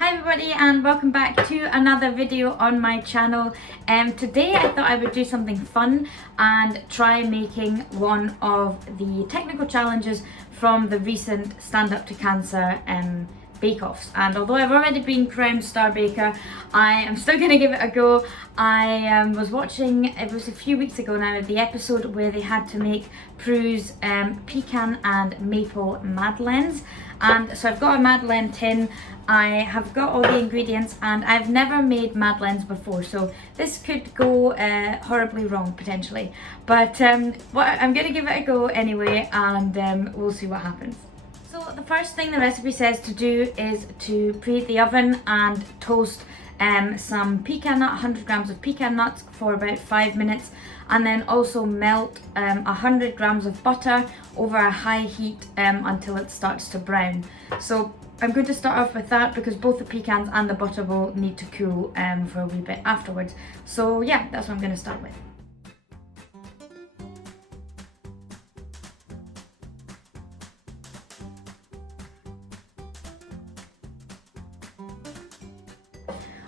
Hi everybody and welcome back to another video on my channel. Today I thought I would do something fun and try making one of the technical challenges from the recent Stand Up to Cancer bake-offs. And although I've already been crowned Star Baker, I am still going to give it a go. I was watching, it was a few weeks ago now, the episode where they had to make Prue's pecan and maple madeleines. And so I've got a madeleine tin, I have got all the ingredients, and I've never made madeleines before, so this could go horribly wrong potentially. But I'm going to give it a go anyway, and we'll see what happens. So the first thing the recipe says to do is to preheat the oven and toast some pecan nut, 100 grams of pecan nuts for about 5 minutes, and then also melt 100 grams of butter over a high heat until it starts to brown. So I'm going to start off with that because both the pecans and the butter will need to cool for a wee bit afterwards. So yeah, that's what I'm going to start with.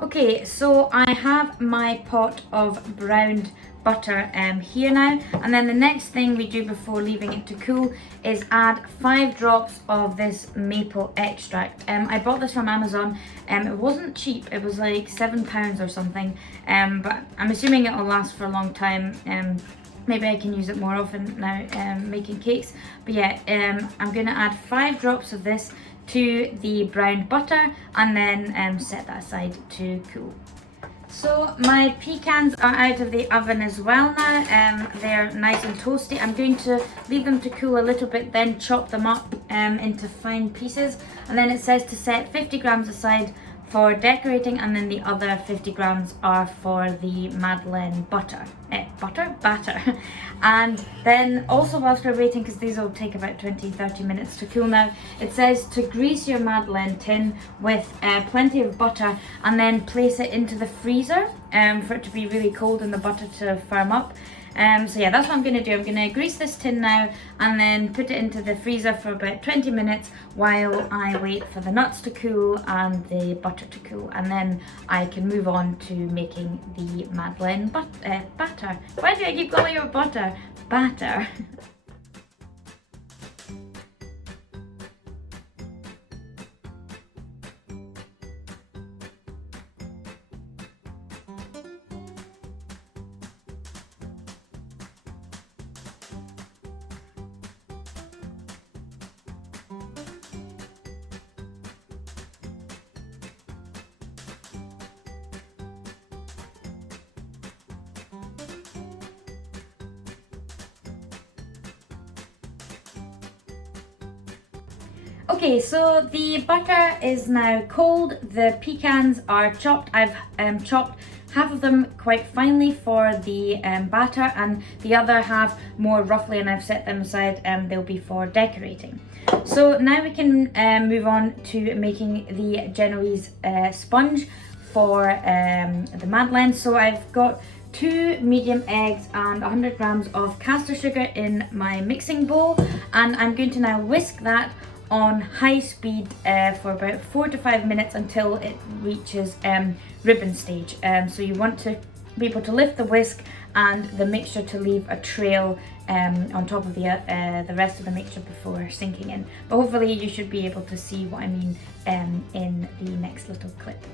Okay, so I have my pot of browned butter here now, and then the next thing we do before leaving it to cool is add 5 drops of this maple extract. I bought this from Amazon. It wasn't cheap, it was like £7 or something, but I'm assuming it will last for a long time. Maybe I can use it more often now making cakes. But yeah, I'm going to add 5 drops of this to the browned butter and then set that aside to cool. So my pecans are out of the oven as well now. They're nice and toasty. I'm going to leave them to cool a little bit, then chop them up into fine pieces. And then it says to set 50 grams aside for decorating, and then the other 50 grams are for the madeleine batter. And then also, whilst we're waiting, because these will take about 20-30 minutes to cool now, it says to grease your madeleine tin with plenty of butter and then place it into the freezer for it to be really cold and the butter to firm up. So yeah, that's what I'm going to do. I'm going to grease this tin now and then put it into the freezer for about 20 minutes while I wait for the nuts to cool and the butter to cool, and then I can move on to making the madeleine batter. Why do I keep calling it butter? Batter. Okay, so the butter is now cold, the pecans are chopped. I've chopped half of them quite finely for the batter and the other half more roughly, and I've set them aside. They'll be for decorating. So now we can move on to making the Genoese sponge for the madeleine. So I've got 2 medium eggs and 100 grams of caster sugar in my mixing bowl, and I'm going to now whisk that on high speed for about 4 to 5 minutes until it reaches ribbon stage. So you want to be able to lift the whisk and the mixture to leave a trail on top of the rest of the mixture before sinking in. But hopefully you should be able to see what I mean in the next little clip.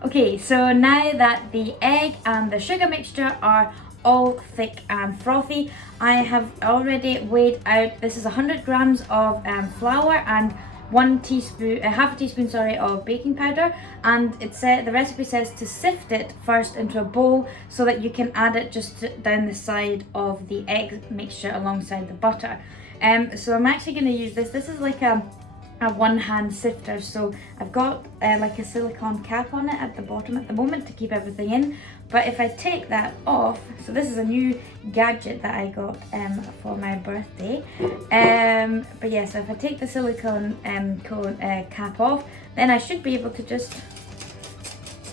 Okay, so now that the egg and the sugar mixture are all thick and frothy, I have already weighed out, this is 100 grams of flour and half a teaspoon of baking powder, and the recipe says to sift it first into a bowl so that you can add it just down the side of the egg mixture alongside the butter. So I'm actually going to use this. This is like a one-hand sifter, so I've got like a silicone cap on it at the bottom at the moment to keep everything in. But if I take that off, so this is a new gadget that I got for my birthday. But yeah, so if I take the silicone cap off, then I should be able to just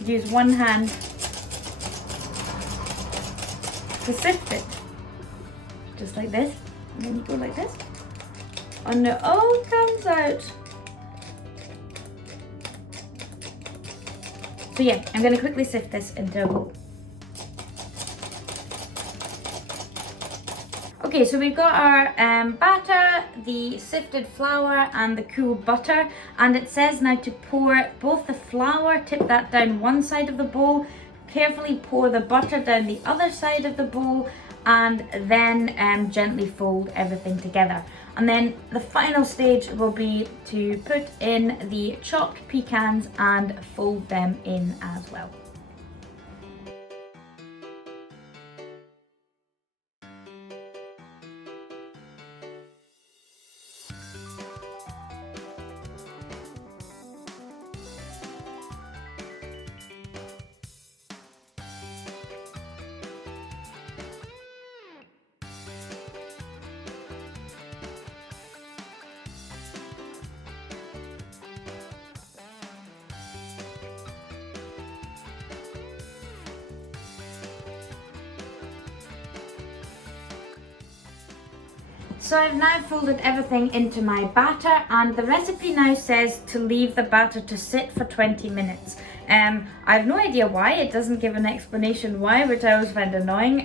use one hand to sift it, just like this, and then you go like this, and it all comes out. So yeah, I'm going to quickly sift this into a bowl. Okay, so we've got our batter, the sifted flour and the cool butter, and it says now to pour both the flour, tip that down one side of the bowl, carefully pour the butter down the other side of the bowl, and then gently fold everything together. And then the final stage will be to put in the chopped pecans and fold them in as well. So I've now folded everything into my batter, and the recipe now says to leave the batter to sit for 20 minutes. I have no idea why. It doesn't give an explanation why, which I always find annoying,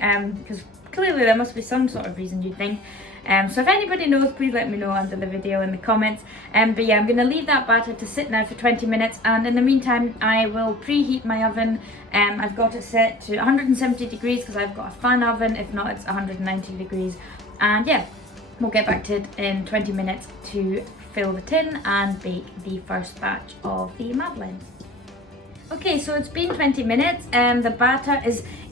because clearly there must be some sort of reason, you'd think. So if anybody knows, please let me know under the video in the comments. But yeah, I'm going to leave that batter to sit now for 20 minutes, and in the meantime I will preheat my oven. I've got it set to 170 degrees because I've got a fan oven. If not, it's 190 degrees. And yeah, we'll get back to it in 20 minutes to fill the tin and bake the first batch of the madeleines. Okay, so it's been 20 minutes and the batter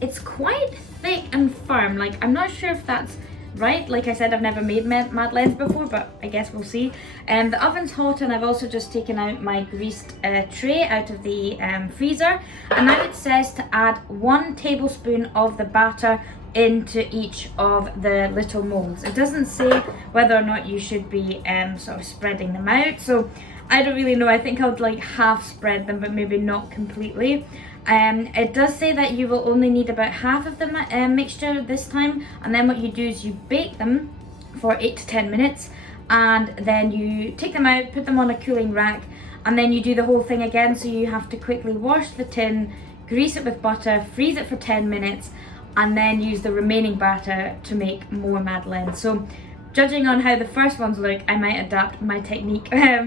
it's quite thick and firm. Like, I'm not sure if that's right. Like I said, I've never made madeleines before, but I guess we'll see. The oven's hot, and I've also just taken out my greased tray out of the freezer, and now it says to add 1 tablespoon of the batter into each of the little molds. It doesn't say whether or not you should be sort of spreading them out, so I don't really know. I think I would like half spread them, but maybe not completely. It does say that you will only need about half of the mixture this time, and then what you do is you bake them for 8 to 10 minutes, and then you take them out, put them on a cooling rack, and then you do the whole thing again. So you have to quickly wash the tin, grease it with butter, freeze it for 10 minutes, and then use the remaining batter to make more madeleines. So judging on how the first ones look, I might adapt my technique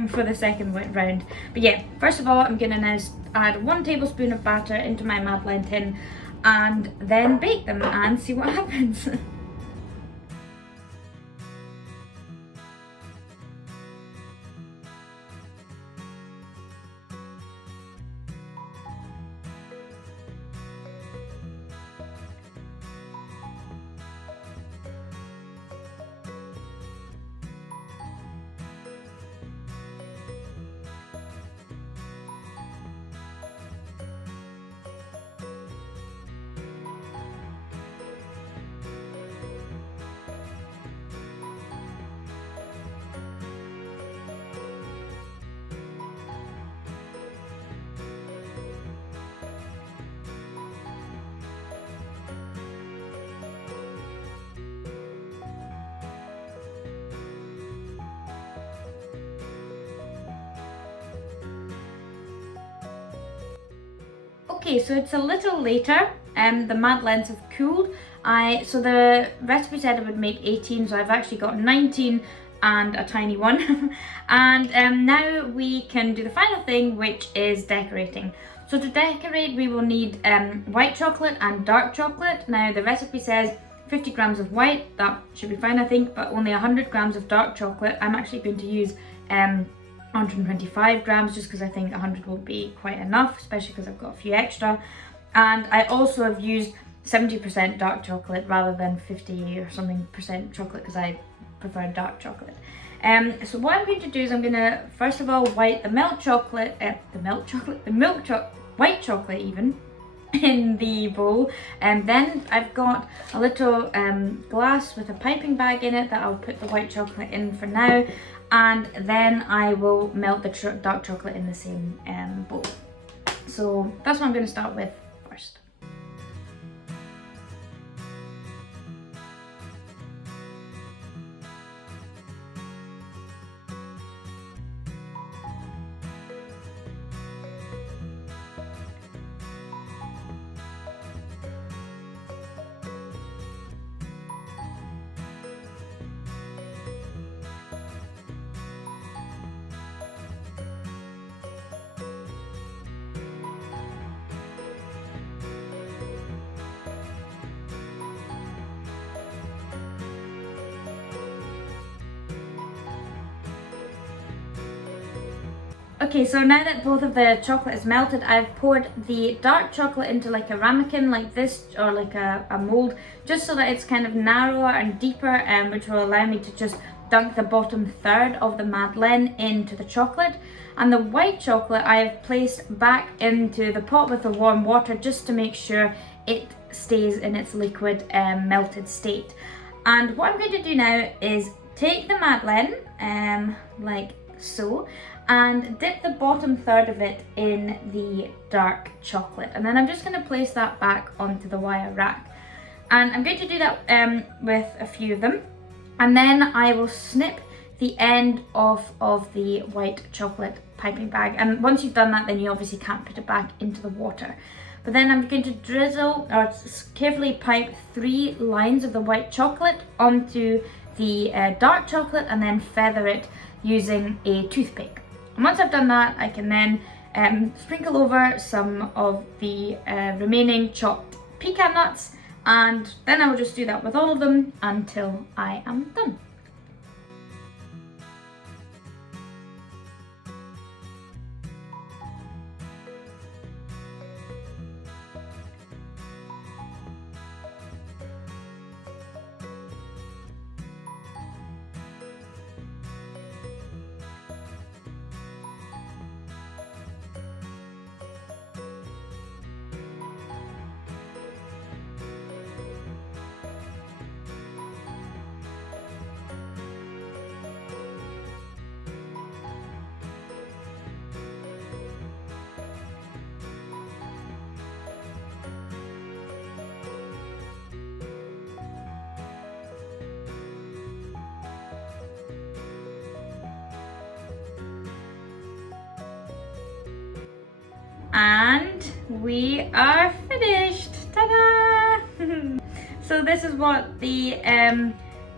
for the second round. But yeah, first of all, I'm gonna now add 1 tablespoon of batter into my madeleine tin and then bake them and see what happens. Okay, so it's a little later, the madeleines have cooled. So the recipe said it would make 18, so I've actually got 19 and a tiny one. And now we can do the final thing, which is decorating. So to decorate, we will need white chocolate and dark chocolate. Now the recipe says 50 grams of white, that should be fine I think, but only 100 grams of dark chocolate. I'm actually going to use 125 grams just because I think 100 will be quite enough, especially because I've got a few extra. And I also have used 70% dark chocolate rather than 50 or something percent chocolate because I prefer dark chocolate. So what I'm going to do is I'm going to first of all white the white chocolate even in the bowl, and then I've got a little glass with a piping bag in it that I'll put the white chocolate in for now, and then I will melt the dark chocolate in the same bowl. So that's what I'm going to start with first. Okay, so now that both of the chocolate is melted, I've poured the dark chocolate into like a ramekin like this, or like a mold, just so that it's kind of narrower and deeper, which will allow me to just dunk the bottom third of the Madeleine into the chocolate. And the white chocolate I've placed back into the pot with the warm water just to make sure it stays in its liquid melted state. And what I'm going to do now is take the Madeleine, like so, and dip the bottom third of it in the dark chocolate, and then I'm just going to place that back onto the wire rack. And I'm going to do that with a few of them, and then I will snip the end off of the white chocolate piping bag, and once you've done that, then you obviously can't put it back into the water. But then I'm going to drizzle or carefully pipe 3 lines of the white chocolate onto the dark chocolate, and then feather it using a toothpick. And once I've done that, I can then sprinkle over some of the remaining chopped pecan nuts, and then I'll just do that with all of them until I am done. And we are finished. Ta-da! So this is what the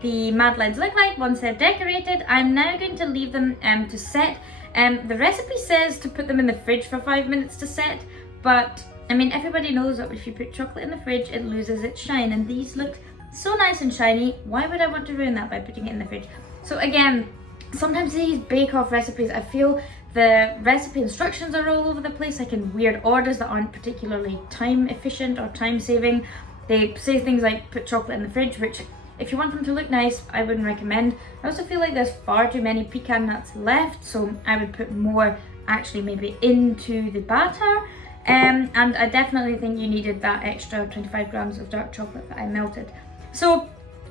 Madeleines look like once they're decorated. I'm now going to leave them to set. The recipe says to put them in the fridge for 5 minutes to set, but I mean, everybody knows that if you put chocolate in the fridge, it loses its shine, and these look so nice and shiny. Why would I want to ruin that by putting it in the fridge? So again, sometimes these bake-off recipes, I feel the recipe instructions are all over the place, like in weird orders that aren't particularly time efficient or time saving. They say things like put chocolate in the fridge, which if you want them to look nice, I wouldn't recommend. I also feel like there's far too many pecan nuts left, so I would put more actually maybe into the batter. And I definitely think you needed that extra 25 grams of dark chocolate that I melted. So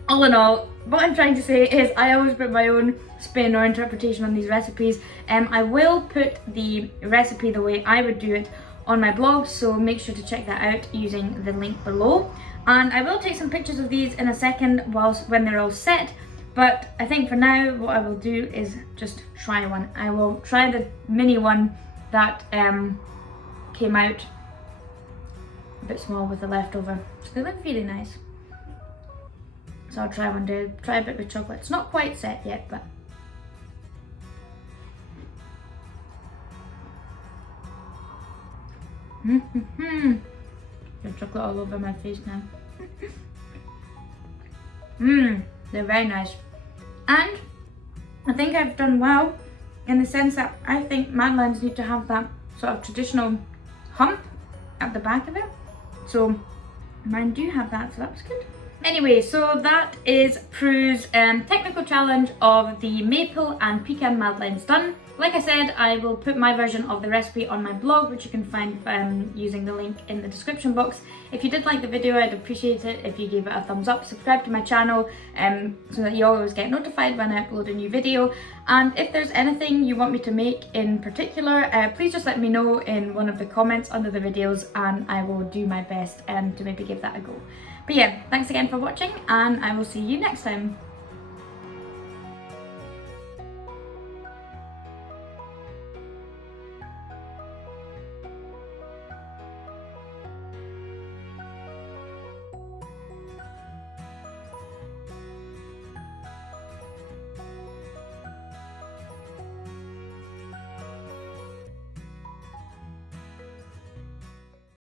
all in all, what I'm trying to say is I always put my own spin or interpretation on these recipes. I will put the recipe the way I would do it on my blog, so make sure to check that out using the link below. And I will take some pictures of these in a second when they're all set, but I think for now what I will do is just try one. I will try the mini one that came out a bit small with the leftover. So they look really nice. So I'll try one day, try a bit with chocolate. It's not quite set yet, but There's chocolate all over my face now. They're very nice. And I think I've done well in the sense that I think Madeleines need to have that sort of traditional hump at the back of it. So mine do have that, so that was good. Anyway, so that is Prue's technical challenge of the Maple and Pecan Madeleines done. Like I said, I will put my version of the recipe on my blog, which you can find using the link in the description box. If you did like the video, I'd appreciate it if you gave it a thumbs up, subscribe to my channel so that you always get notified when I upload a new video. And if there's anything you want me to make in particular, please just let me know in one of the comments under the videos and I will do my best to maybe give that a go. But yeah, thanks again for watching and I will see you next time.